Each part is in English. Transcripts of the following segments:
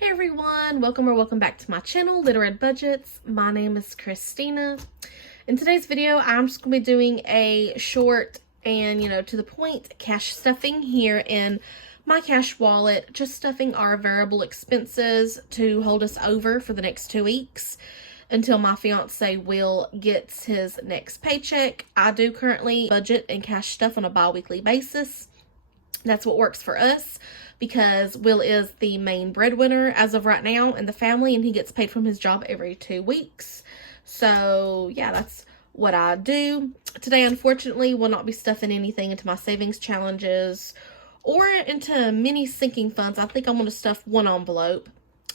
Hey everyone, welcome back to my channel, Little Red Budgets. My name is Christina. In today's video, I'm just going to be doing a short and, to the point cash stuffing here in my cash wallet, just stuffing our variable expenses to hold us over for the next 2 weeks until my fiance Will gets his next paycheck. I do currently budget and cash stuff on a bi-weekly basis. That's what works for us because Will is the main breadwinner as of right now in the family, and he gets paid from his job every 2 weeks. So yeah, that's what I do. Today, unfortunately, will not be stuffing anything into my savings challenges or into mini sinking funds. I think I'm going to stuff one envelope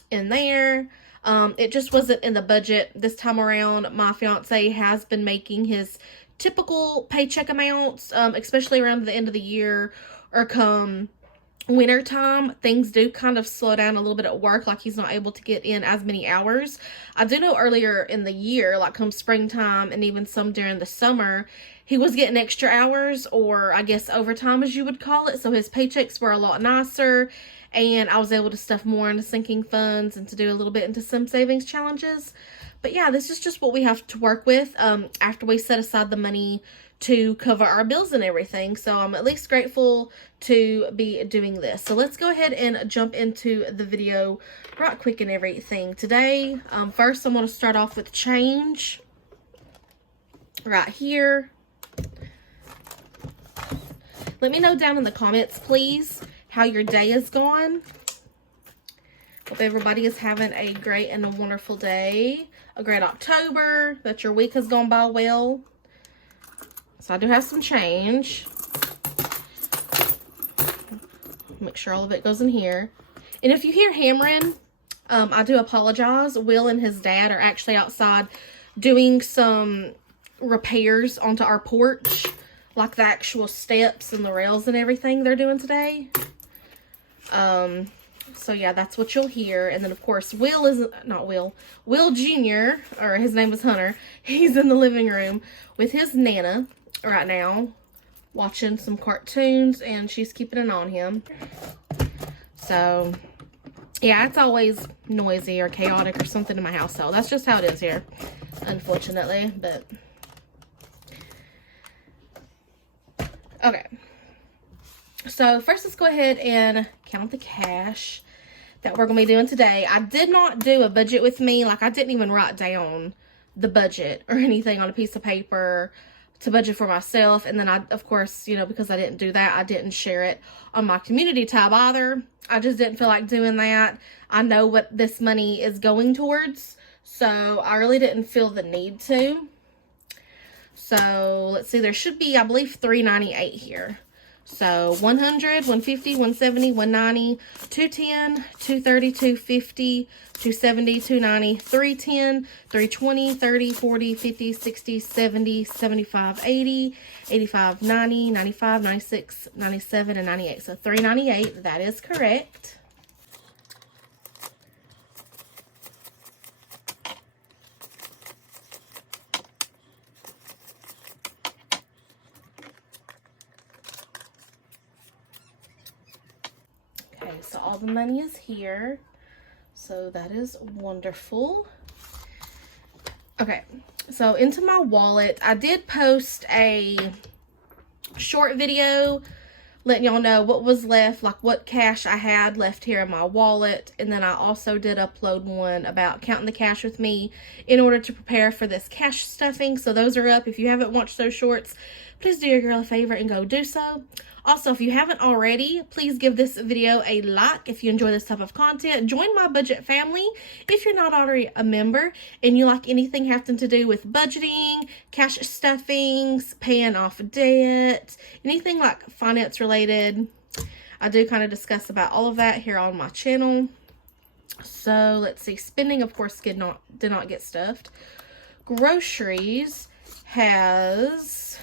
in there. It just wasn't in the budget this time around. My fiance has been making his typical paycheck amounts, especially around the end of the year or come winter time. Things do kind of slow down a little bit at work, like he's not able to get in as many hours. I do know earlier in the year, like come springtime and even some during the summer, he was getting extra hours, or I guess overtime as you would call it, so his paychecks were a lot nicer and I was able to stuff more into sinking funds and to do a little bit into some savings challenges. But yeah, this is just what we have to work with after we set aside the money to cover our bills and everything. So I'm at least grateful to be doing this. So let's go ahead and jump into the video right quick and everything. Today, first I'm going to start off with change right here. Let me know down in the comments, please, how your day is going. Hope everybody is having a great and a wonderful day. A great October, that your week has gone by well. So I do have some change. Make sure all of it goes in here. And if you hear hammering, I do apologize. Will and his dad are actually outside doing some repairs onto our porch, like the actual steps and the rails and everything they're doing today. So yeah, that's what you'll hear. And then of course, Will Jr., or his name is Hunter. He's in the living room with his Nana right now, watching some cartoons, and she's keeping an eye on him. So yeah, it's always noisy or chaotic or something in my household. That's just how it is here, unfortunately. But okay, so first let's go ahead and count the cash that we're going to be doing today. I did not do a budget with me. Like, I didn't even write down the budget or anything on a piece of paper to budget for myself. And then I, of course, because I didn't do that, I didn't share it on my community tab either. I just didn't feel like doing that. I know what this money is going towards, so I really didn't feel the need to. So let's see, there should be, I believe, $3.98 here. So 100, 150, 170, 190, 210, 230, 250, 270, 290, 310, 320, 30, 40, 50, 60, 70, 75, 80, 85, 90, 95, 96, 97, and 98. So 398, that is correct. So all the money is here, so that is wonderful. Okay, so into my wallet, I did post a short video letting y'all know what was left, like what cash I had left here in my wallet. And then I also did upload one about counting the cash with me in order to prepare for this cash stuffing. So those are up. If you haven't watched those shorts, please do your girl a favor and go do so. Also, if you haven't already, please give this video a like if you enjoy this type of content. Join my budget family if you're not already a member and you like anything having to do with budgeting, cash stuffings, paying off debt, anything like finance related. I do kind of discuss about all of that here on my channel. So let's see, spending, of course, did not get stuffed. Groceries has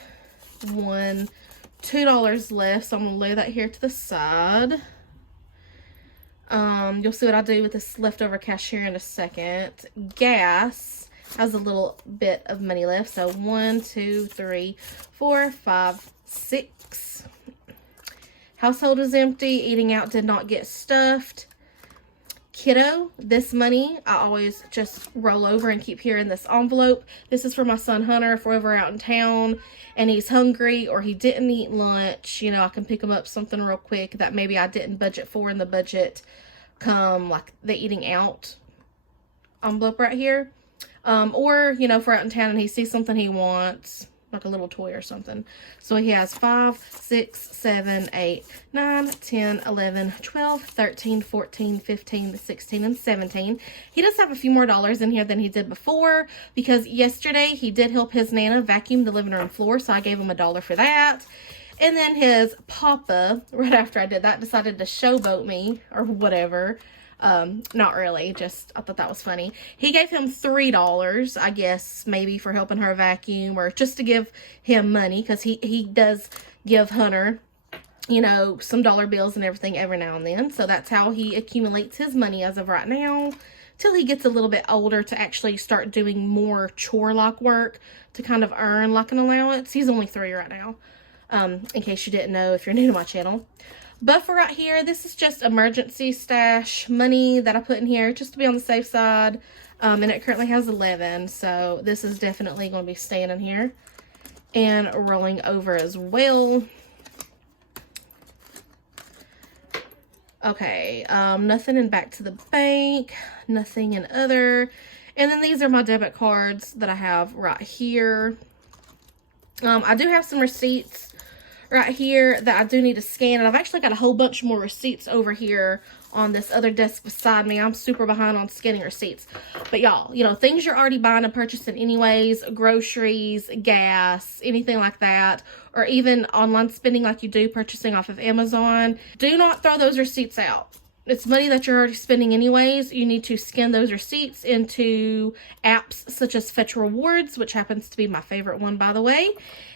$2 left, so I'm going to lay that here to the side. You'll see what I do with this leftover cash here in a second. Gas has a little bit of money left, so 1, 2, 3, 4, 5, 6. Household is empty. Eating out did not get stuffed. kiddo, this money I always just roll over and keep here in this envelope. This is for my son Hunter if we're ever out in town and he's hungry or he didn't eat lunch. You know, I can pick him up something real quick that maybe I didn't budget for in the budget come like the eating out envelope right here. Or, you know, if we're out in town and he sees something he wants, like a little toy or something. So he has 5, 6, 7, 8, 9, 10, 11, 12, 13, 14, 15, 16, and 17. He does have a few more dollars in here than he did before because yesterday he did help his Nana vacuum the living room floor, so I gave him $1 for that. And then his papa, right after I did that, decided to showboat me or whatever. Not really, just I thought that was funny. He gave him $3, I guess, maybe for helping her vacuum or just to give him money because he does give Hunter, you know, some dollar bills and everything every now and then. So that's how he accumulates his money as of right now till he gets a little bit older to actually start doing more chore-like work to kind of earn like an allowance. He's only 3 right now, in case you didn't know if you're new to my channel. Buffer right here, this is just emergency stash money that I put in here just to be on the safe side. And it currently has 11, so this is definitely going to be staying in here and rolling over as well. Okay, nothing in back to the bank, nothing in other. And then these are my debit cards that I have right here. I do have some receipts right here that I do need to scan, and I've actually got a whole bunch more receipts over here on this other desk beside me. I'm super behind on scanning receipts, but y'all, you know, things you're already buying and purchasing anyways, groceries, gas, anything like that, or even online spending like you do purchasing off of Amazon, do not throw those receipts out. It's money that you're already spending anyways. You need to scan those receipts into apps such as Fetch Rewards, which happens to be my favorite one, by the way.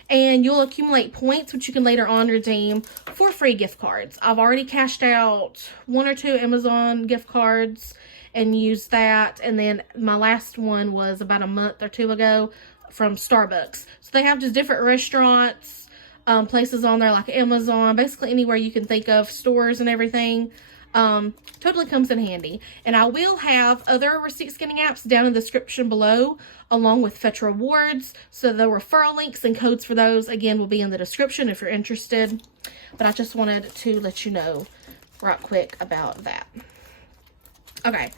And you'll accumulate points, which you can later on redeem for free gift cards. I've already cashed out 1 or 2 Amazon gift cards and used that. And then my last one was about a month or 2 ago from Starbucks. So they have just different restaurants, places on there like Amazon, basically anywhere you can think of, stores and everything. Totally comes in handy. And I will have other receipt scanning apps down in the description below, along with Fetch Rewards. So the referral links and codes for those, again, will be in the description if you're interested. But I just wanted to let you know right quick about that. Okay.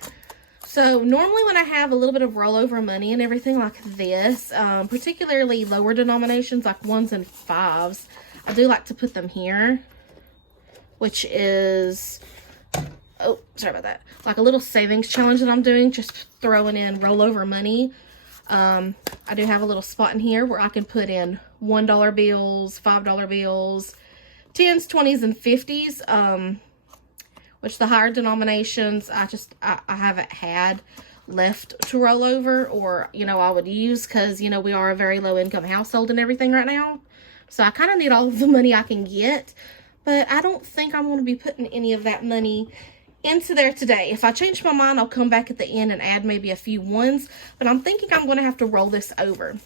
So normally when I have a little bit of rollover money and everything like this, particularly lower denominations like 1s and 5s, I do like to put them here, which is... oh, sorry about that. Like a little savings challenge that I'm doing, just throwing in rollover money. I do have a little spot in here where I can put in $1 bills, $5 bills, 10s, 20s, and 50s. Which the higher denominations, I haven't had left to roll over, or, you know, I would use because, you know, we are a very low income household and everything right now. So I kind of need all of the money I can get. But I don't think I'm going to be putting any of that money into there today. If I change my mind, I'll come back at the end and add maybe a few 1s. But I'm thinking I'm going to have to roll this over.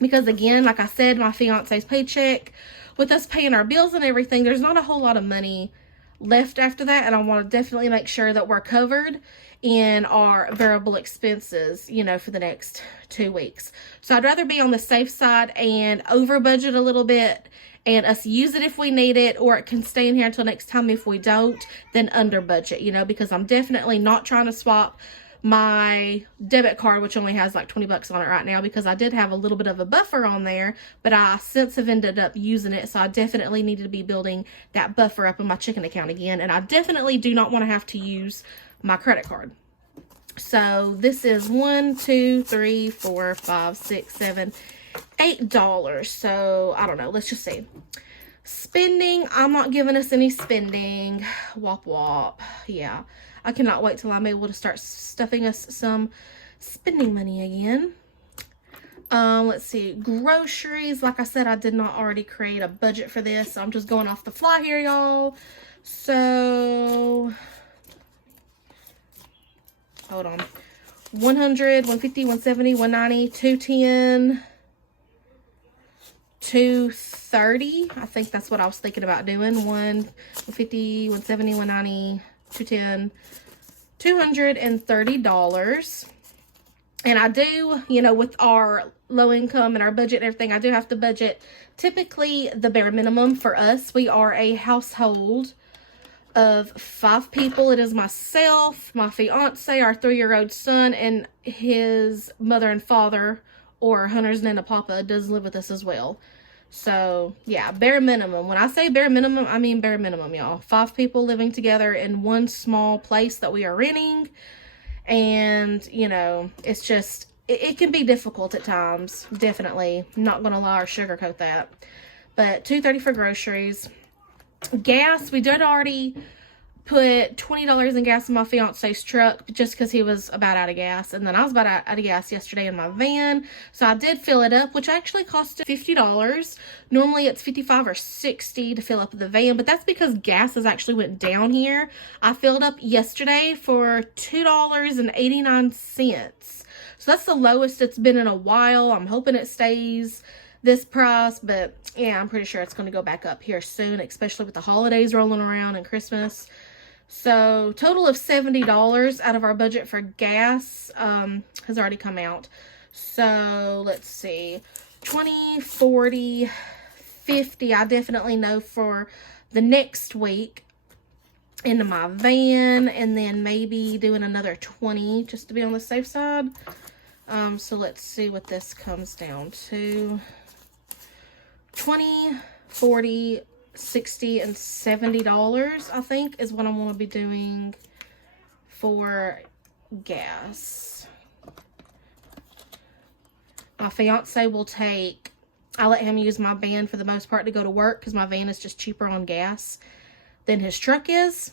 Because again, like I said, my fiance's paycheck, with us paying our bills and everything, there's not a whole lot of money left after that. And I want to definitely make sure that we're covered in our variable expenses, you know, for the next 2 weeks. So I'd rather be on the safe side and over budget a little bit and us use it if we need it, or it can stay in here until next time if we don't, then under budget, you know, because I'm definitely not trying to swap my debit card, which only has like 20 bucks on it right now, because I did have a little bit of a buffer on there, but I since have ended up using it. So I definitely needed to be building that buffer up in my checking account again. And I definitely do not want to have to use my credit card. So this is $1, 2, 3, 4, 5, 6, 7, $8. So I don't know, let's just see. Spending, I'm not giving us any spending. Wop wop. Yeah, I cannot wait till I'm able to start stuffing us some spending money again. Let's see, groceries. Like I said, I did not already create a budget for this, so I'm just going off the fly here, y'all. So hold on. 100, 150, 170, 190, 210, 230. I think that's what I was thinking about doing. 150, 170, 190, 210, $230. And I do, you know, with our low income and our budget and everything, I do have to budget typically the bare minimum for us. We are a household of 5 people. It is myself, my fiance, our 3-year-old son, and his mother and father, or Hunter's Nana Papa, does live with us as well. So, yeah, bare minimum. When I say bare minimum, I mean bare minimum, y'all. 5 people living together in one small place that we are renting. And, you know, it's just, it can be difficult at times. Definitely. Not going to lie or sugarcoat that. But $230 for groceries. Gas, we did already put $20 in gas in my fiance's truck just because he was about out of gas. And then I was about out of gas yesterday in my van. So I did fill it up, which actually cost $50. Normally it's $55 or $60 to fill up the van, but that's because gas has actually went down here. I filled up yesterday for $2.89. So that's the lowest it's been in a while. I'm hoping it stays this price, but yeah, I'm pretty sure it's going to go back up here soon, especially with the holidays rolling around and Christmas. So total of $70 out of our budget for gas has already come out. So let's see, 20, 40, 50, I definitely know for the next week into my van, and then maybe doing another 20 just to be on the safe side. So let's see what this comes down to. 20, 40, 60, and $70, I think, is what I'm going to be doing for gas. My fiance will take, I let him use my van for the most part to go to work because my van is just cheaper on gas than his truck is.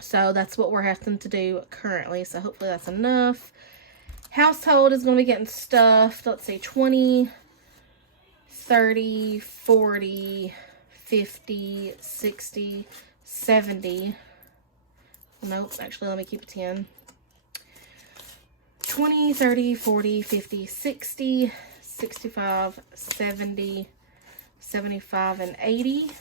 So that's what we're having to do currently. So hopefully that's enough. Household is going to be getting stuff. Let's see, 20, 30, 40, 50, 60, 70. Nope, actually, let me keep it 10. 20, 30, 40, 50, 60, 65, 70, 75, and 80.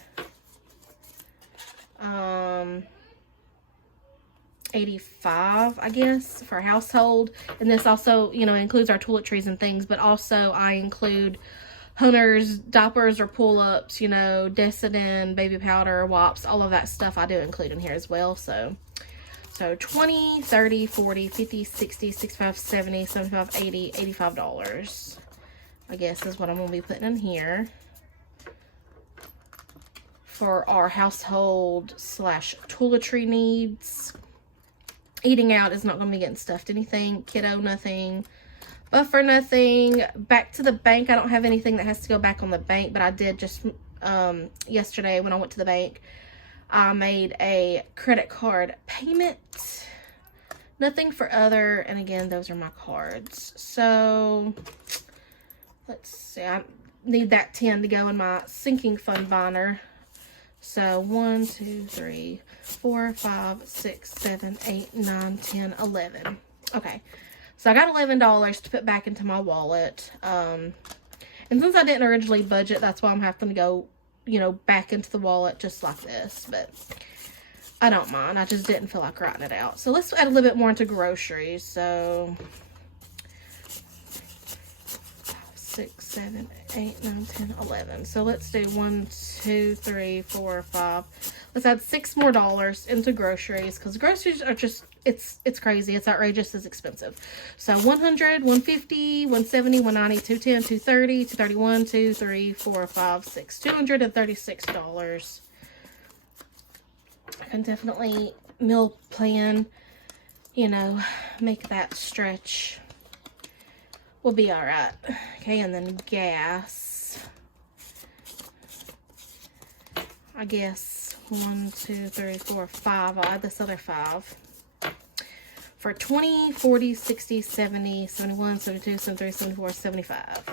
85, I guess, for household. And this also, you know, includes our toiletries and things, but also I include Hunter's diapers or pull-ups, you know, Decidin, baby powder, wipes, all of that stuff I do include in here as well. So 20, 30, 40, 50, 60, 65, 70, 75, 80, $85, I guess, is what I'm going to be putting in here for our household / toiletry needs. Eating out is not going to be getting stuffed anything. Kiddo, nothing. Buffer, nothing. Back to the bank. I don't have anything that has to go back on the bank, but I did just yesterday when I went to the bank. I made a credit card payment. Nothing for other. And again, those are my cards. So, let's see. I need that 10 to go in my sinking fund binder. So 1, 2, 3, 4, 5, 6, 7, 8, 9, 10, 11. Okay. So I got $11 to put back into my wallet. And since I didn't originally budget, that's why I'm having to go, you know, back into the wallet just like this. But I don't mind. I just didn't feel like writing it out. So let's add a little bit more into groceries. So 6, 7, 8, 9, 10, 11. So let's do 1, 2, 3, 4, 5. Let's add $6 more into groceries, because groceries are just, it's crazy. It's outrageous. It's expensive. So 100, 150, 170, 190, 210, 230, 231, 2, 3, 4, 5, 6, $236. I can definitely meal plan, you know, make that stretch. We'll be all right. Okay, and then gas. I guess 1, 2, 3, 4, 5. I'll add this other 5. For 20, 40, 60, 70, 71, 72, 73, 74, 75.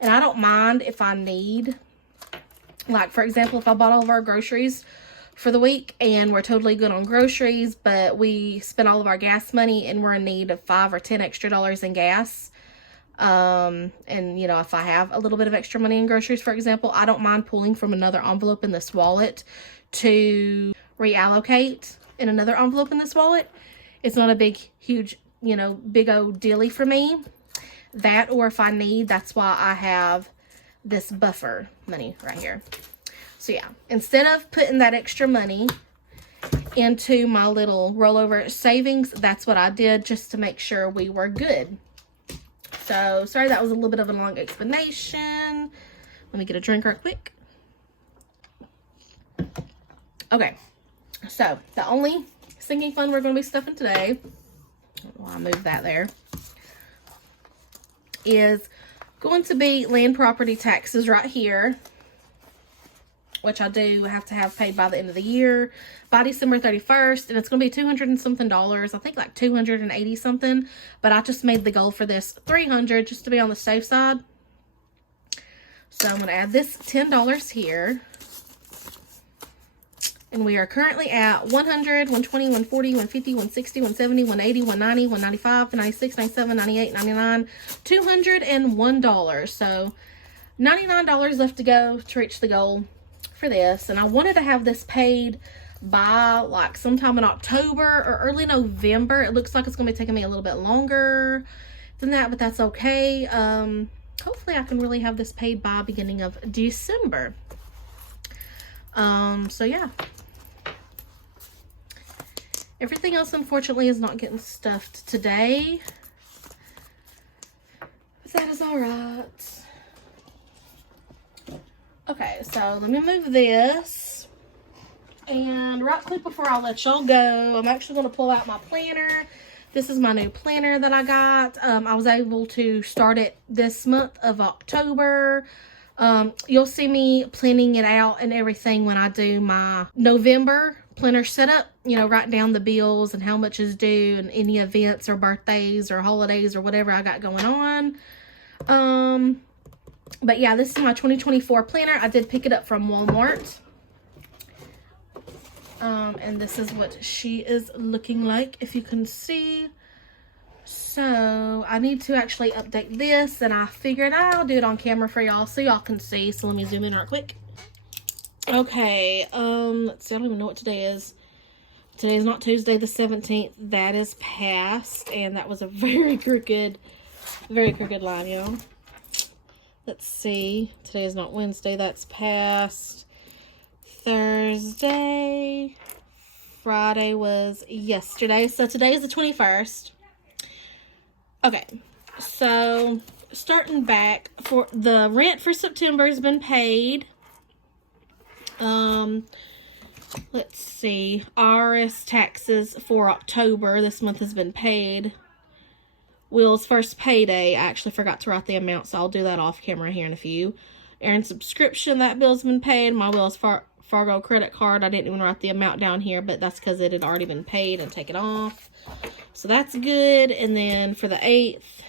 And I don't mind if I need, like, for example, if I bought all of our groceries for the week and we're totally good on groceries, but we spent all of our gas money and we're in need of $5 or $10 extra in gas. And you know, if I have a little bit of extra money in groceries, for example, I don't mind pulling from another envelope in this wallet to reallocate in another envelope in this wallet. It's not a big, huge, you know, big old dealy for me. That, or if I need, that's why I have this buffer money right here. So yeah, instead of putting that extra money into my little rollover savings, that's what I did just to make sure we were good. So sorry, that was a little bit of a long explanation. Let me get a drink real quick. Okay, so the only sinking fund we're going to be stuffing today, I'll move that there, is going to be land property taxes right here, which I do have to have paid by the end of the year, by December 31st, and it's going to be $200 and something, I think like 280 something, but I just made the goal for this $300 just to be on the safe side. So I'm going to add this $10 here, and we are currently at 100, 120, 140, 150, 160, 170, 180, 190, 195, 96, 97, 98, 99, $201. So $99 left to go to reach the goal for this. And I wanted to have this paid by like sometime in October or early November. It looks like it's going to be taking me a little bit longer than that, but that's okay. Hopefully I can really have this paid by beginning of December. So yeah. Everything else, unfortunately, is not getting stuffed today. But that is all right. Okay, so let me move this. And right quick before I let y'all go, I'm actually going to pull out my planner. This is my new planner that I got. I was able to start it this month of October. You'll see me planning it out and everything when I do my November planner setup, you know, write down the bills and how much is due and any events or birthdays or holidays or whatever I got going on. But yeah, this is my 2024 planner. I did pick it up from Walmart. And this is what she is looking like, if you can see. So I need to actually update this, and I figured I'll do it on camera for y'all so y'all can see. So let me zoom in real quick. Okay, let's see, I don't even know what today is. Today is not Tuesday the 17th. That is past, and that was a very crooked line, y'all. Let's see. Today is not Wednesday. That's past. Thursday. Friday was yesterday. So today is the 21st. Okay. So starting back, for the rent for September has been paid. Let's see. IRS taxes for October this month has been paid. Will's first payday, I actually forgot to write the amount, so I'll do that off camera here in a few. Aaron's subscription, that bill's been paid. My Will's Fargo credit card, I didn't even write the amount down here, but that's because it had already been paid and taken off. So that's good. And then for the 8th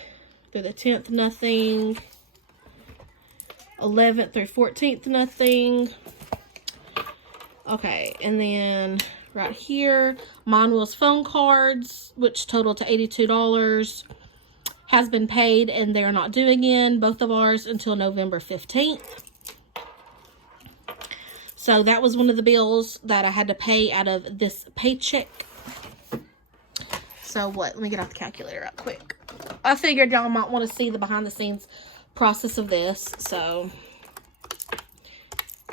through the 10th, nothing. 11th through 14th, nothing. Okay, and then right here, mine Will's phone cards, which total to $82, has been paid, and they're not due again, both of ours, until November 15th. So that was one of the bills that I had to pay out of this paycheck. So what? Let me get out the calculator real quick. I figured y'all might want to see the behind the scenes process of this. So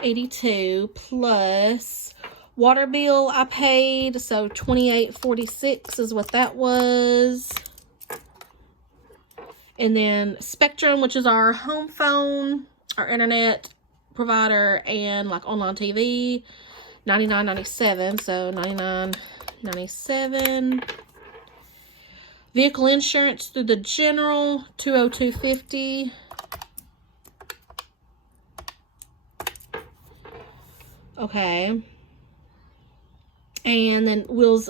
82 plus water bill I paid, so $28.46 is what that was. And then Spectrum, which is our home phone, our internet provider, and like online TV, $99.97. So $99.97. Vehicle insurance through the general, $202.50. Okay. And then Will's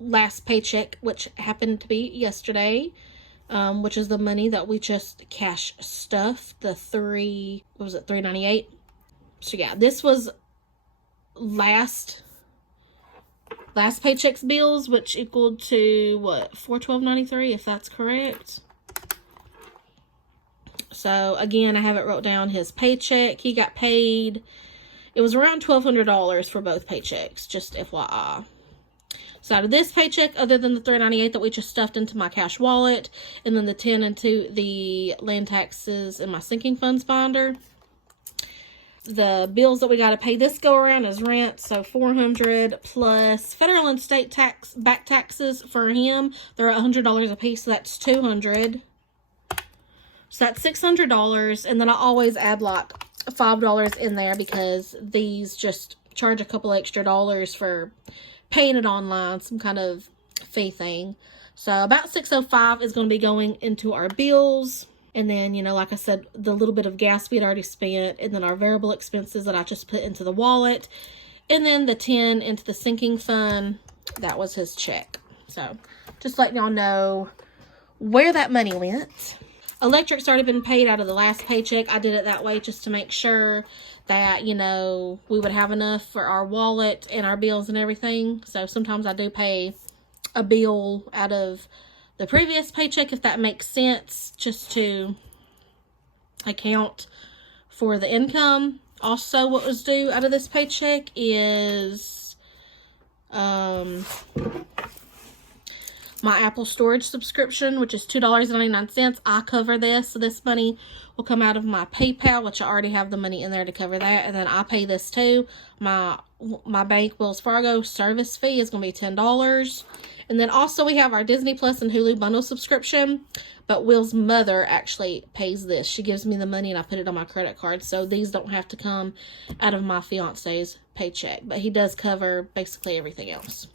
last paycheck, which happened to be yesterday, which is the money that we just cash stuffed, the $398. So yeah, this was last paycheck's bills, which equaled to what, $412.93, if that's correct. So again, I have it wrote down his paycheck. He got paid It was around $1,200 for both paychecks, just FYI. So out of this paycheck, other than the $398 that we just stuffed into my cash wallet, and then the $10 into the land taxes and my sinking funds binder, the bills that we got to pay this go around is rent, so $400 plus federal and state back taxes for him. They're $100 a piece, so that's $200. So that's $600, and then I always add like $5 in there because these just charge a couple extra dollars for paying it online, some kind of fee thing. So about $605 is going to be going into our bills. And then, you know, like I said, the little bit of gas we had already spent, and then our variable expenses that I just put into the wallet, and then the 10 into the sinking fund. That was his check. So just letting y'all know where that money went. Electric's already been paid out of the last paycheck. I did it that way just to make sure that, you know, we would have enough for our wallet and our bills and everything. So sometimes I do pay a bill out of the previous paycheck, if that makes sense, just to account for the income. Also, what was due out of this paycheck is my Apple storage subscription, which is $2.99. I cover this, so this money will come out of my PayPal, which I already have the money in there to cover that, and then I pay this too. My bank Wells Fargo service fee is going to be $10. And then also we have our Disney Plus and Hulu bundle subscription, but Will's mother actually pays this. She gives me the money and I put it on my credit card, so these don't have to come out of my fiance's paycheck, but he does cover basically everything else.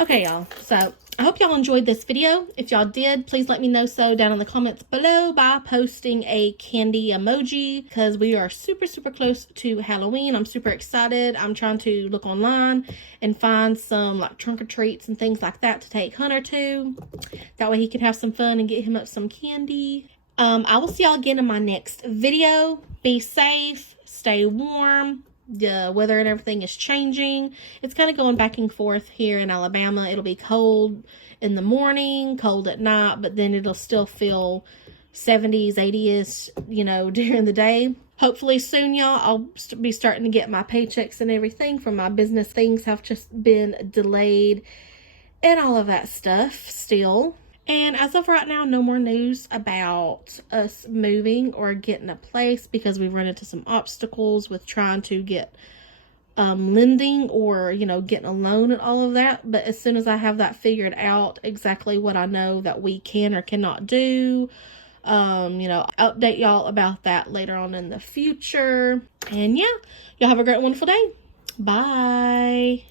Okay, y'all, so I hope y'all enjoyed this video. If y'all did, please let me know so down in the comments below by posting a candy emoji, because we are super, super close to Halloween. I'm super excited. I'm trying to look online and find some like trunk or treats and things like that to take Hunter to. That way he can have some fun and get him up some candy. I will see y'all again in my next video. Be safe, stay warm. The weather and everything is changing. It's kind of going back and forth here in Alabama. It'll be cold in the morning, cold at night, but then it'll still feel 70s, 80s, you know, during the day. Hopefully soon, y'all, I'll be starting to get my paychecks and everything from my business. Things have just been delayed and all of that stuff still. And as of right now, no more news about us moving or getting a place, because we've run into some obstacles with trying to get lending or, you know, getting a loan and all of that. But as soon as I have that figured out, exactly what I know that we can or cannot do, you know, I'll update y'all about that later on in the future. And yeah, y'all have a great, wonderful day. Bye.